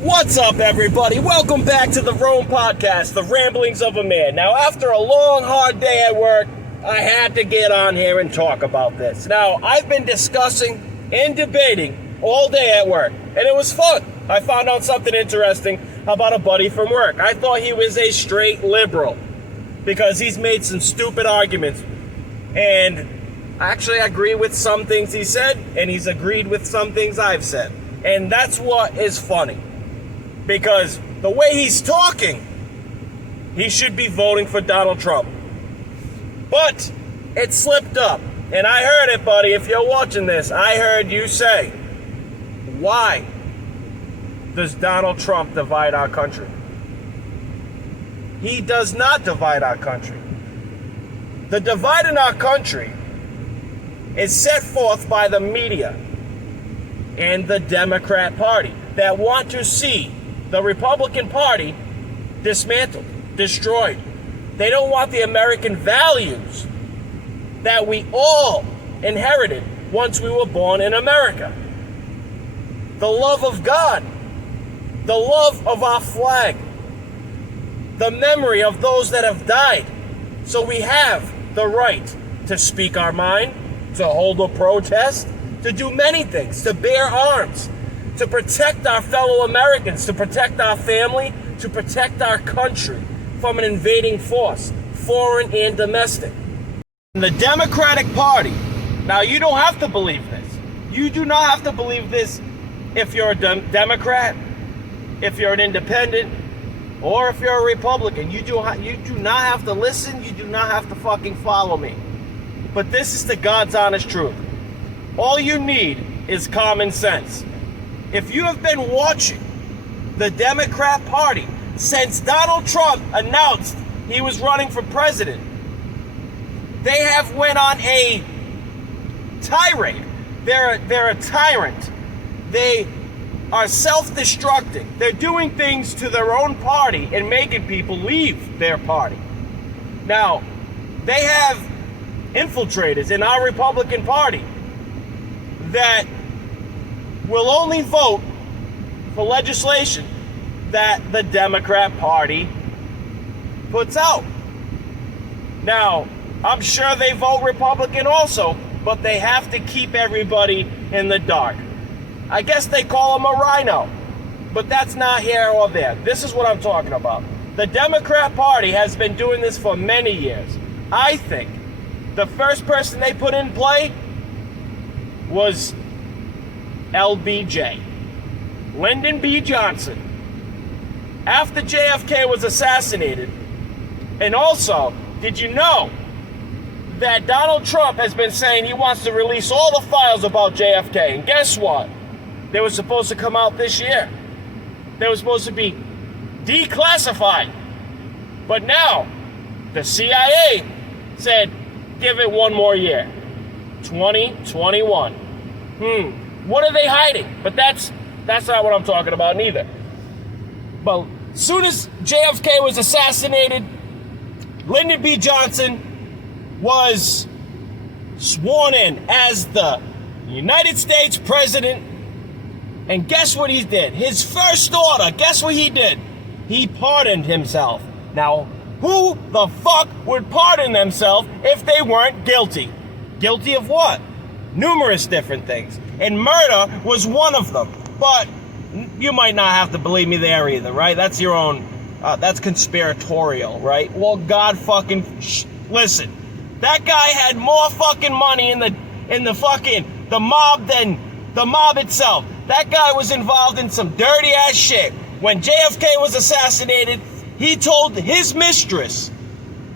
What's up, everybody? Welcome back to the R.O.A.M podcast, the ramblings of a man. Now, after a long, hard day at work, I had to get on here and talk about this. Now, I've been discussing and debating all day at work, and it was fun. I found out something interesting about a buddy from work. I thought he was a straight liberal because he's made some stupid arguments, and actually I agree with some things he said, and he's agreed with some things I've said. And that's what is funny. Because the way he's talking, he should be voting for Donald Trump. But it slipped up. And I heard it, buddy. If you're watching this, I heard you say, why does Donald Trump divide our country? He does not divide our country. The divide in our country is set forth by the media and the Democrat Party that want to see the Republican Party dismantled, destroyed. They don't want the American values that we all inherited once we were born in America. The love of God, the love of our flag, the memory of those that have died. So we have the right to speak our mind, to hold a protest, to do many things, to bear arms, to protect our fellow Americans, to protect our family, to protect our country from an invading force, foreign and domestic. The Democratic Party, now you don't have to believe this. You do not have to believe this if you're a Democrat, if you're an independent, or if you're a Republican. You do not have to listen. You do not have to fucking follow me. But this is the God's honest truth. All you need is common sense. If you have been watching the Democrat Party since Donald Trump announced he was running for president, they have went on a tirade. They're a tyrant. They are self-destructing. They're doing things to their own party and making people leave their party. Now, they have infiltrators in our Republican Party that will only vote for legislation that the Democrat Party puts out. Now, I'm sure they vote Republican also, but they have to keep everybody in the dark. I guess they call him a rhino, but that's not here or there. This is what I'm talking about. The Democrat Party has been doing this for many years. I think the first person they put in play was LBJ, Lyndon B. Johnson, after JFK was assassinated. And also, did you know that Donald Trump has been saying he wants to release all the files about JFK? And guess what? They were supposed to come out this year. They were supposed to be declassified. But now, the CIA said, give it one more year. 2021. What are they hiding? But that's not what I'm talking about neither. But as soon as JFK was assassinated, Lyndon B. Johnson was sworn in as the United States president. And guess what he did? His first order, guess what he did? He pardoned himself. Now, who the fuck would pardon themselves if they weren't guilty? Guilty of what? Numerous different things. And murder was one of them. But you might not have to believe me there either, right? That's your own, that's conspiratorial, right? Well, God fucking, listen. That guy had more fucking money in the mob than the mob itself. That guy was involved in some dirty ass shit. When JFK was assassinated, he told his mistress,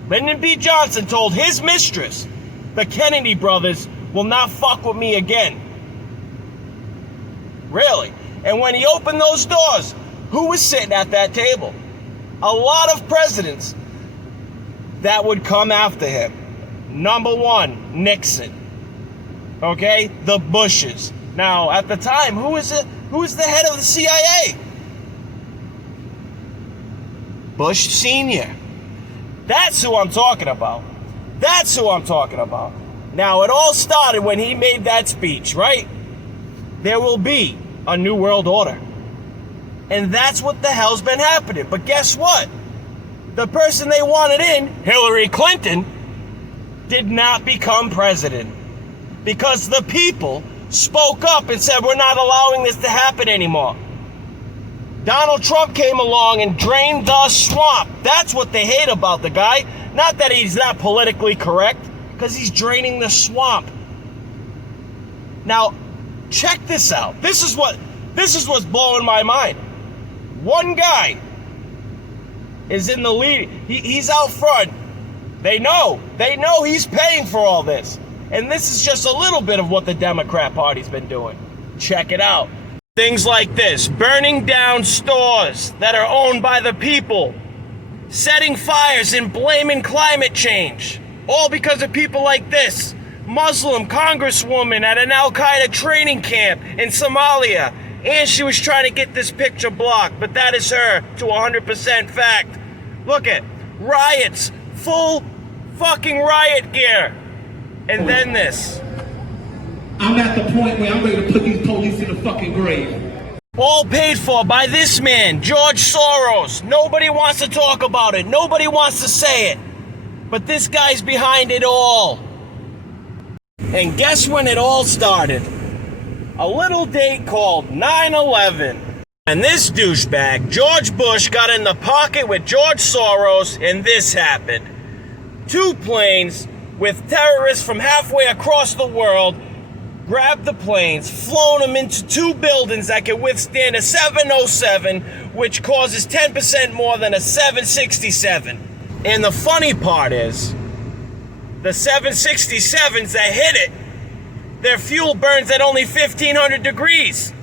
Lyndon B. Johnson told his mistress, the Kennedy brothers will not fuck with me again. Really? And when he opened those doors, who was sitting at that table? A lot of presidents that would come after him. Number one, Nixon. Okay? The Bushes. Now, at the time, who was the head of the CIA? Bush Sr. That's who I'm talking about. That's who I'm talking about. Now, it all started when he made that speech, right? There will be a new world order. And that's what the hell's been happening. But guess what? The person they wanted in, Hillary Clinton, did not become president. Because the people spoke up and said, we're not allowing this to happen anymore. Donald Trump came along and drained the swamp. That's what they hate about the guy. Not that he's not politically correct, because he's draining the swamp. Now, check this out. This is what's blowing my mind. One guy is in the lead. He's out front. They know he's paying for all this. And this is just a little bit of what the Democrat Party's been doing. Check it out. Things like this, burning down stores that are owned by the people, setting fires and blaming climate change, all because of people like this. Muslim congresswoman at an Al-Qaeda training camp in Somalia, and she was trying to get this picture blocked, but that is her to 100% fact. Look at riots, full fucking riot gear, and then this. I'm at the point where I'm ready to put these police in the fucking grave. All paid for by this man, George Soros. Nobody wants to talk about it. Nobody wants to say it. But this guy's behind it all. And guess when it all started? A little date called 9/11. And this douchebag, George Bush, got in the pocket with George Soros, and this happened. 2 planes with terrorists from halfway across the world grabbed the planes, flown them into 2 buildings that can withstand a 707, which causes 10% more than a 767. And the funny part is, the 767s that hit it, their fuel burns at only 1,500 degrees.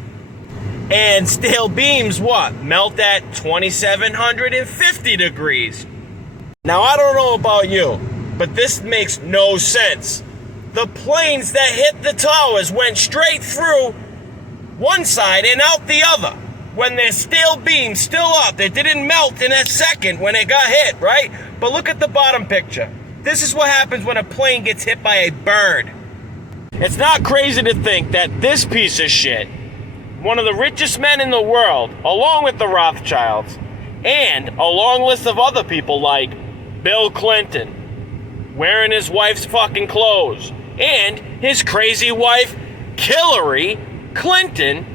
And steel beams, melt at 2,750 degrees. Now, I don't know about you, but this makes no sense. The planes that hit the towers went straight through one side and out the other. When their steel beams still up, they didn't melt in a second when it got hit, right? But look at the bottom picture. This is what happens when a plane gets hit by a bird. It's not crazy to think that this piece of shit, one of the richest men in the world, along with the Rothschilds, and a long list of other people like Bill Clinton, wearing his wife's fucking clothes, and his crazy wife, Hillary Clinton,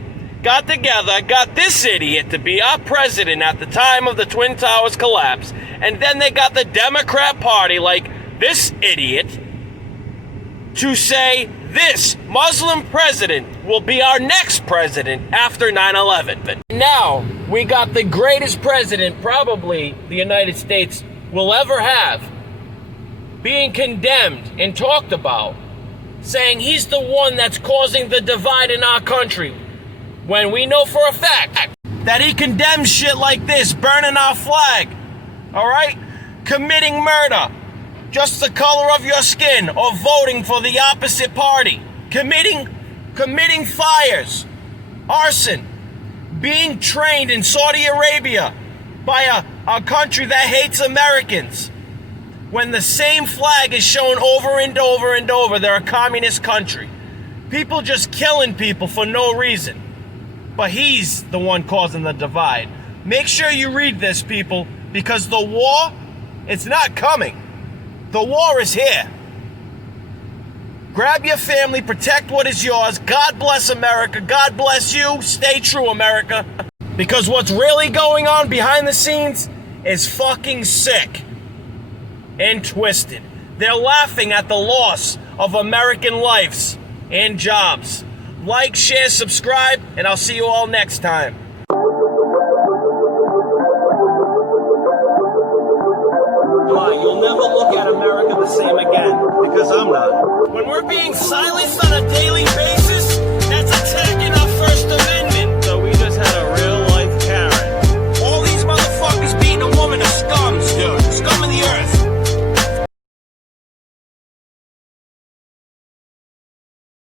got together, got this idiot to be our president at the time of the Twin Towers collapse, and then they got the Democrat Party, like this idiot, to say this Muslim president will be our next president after 9/11. Now, we got the greatest president probably the United States will ever have being condemned and talked about, saying he's the one that's causing the divide in our country, when we know for a fact that he condemns shit like this, burning our flag, all right? Committing murder, just the color of your skin, or voting for the opposite party, committing fires, arson, being trained in Saudi Arabia by a country that hates Americans, when the same flag is shown over and over and over. They're a communist country. People just killing people for no reason. But he's the one causing the divide. Make sure you read this, people, because the war, it's not coming. The war is here. Grab your family, protect what is yours. God bless America. God bless you. Stay true, America. Because what's really going on behind the scenes is fucking sick and twisted. They're laughing at the loss of American lives and jobs. Like, share, subscribe, and I'll see you all next time. You'll never look at America the same again, because I'm not. When we're being silenced on a daily basis,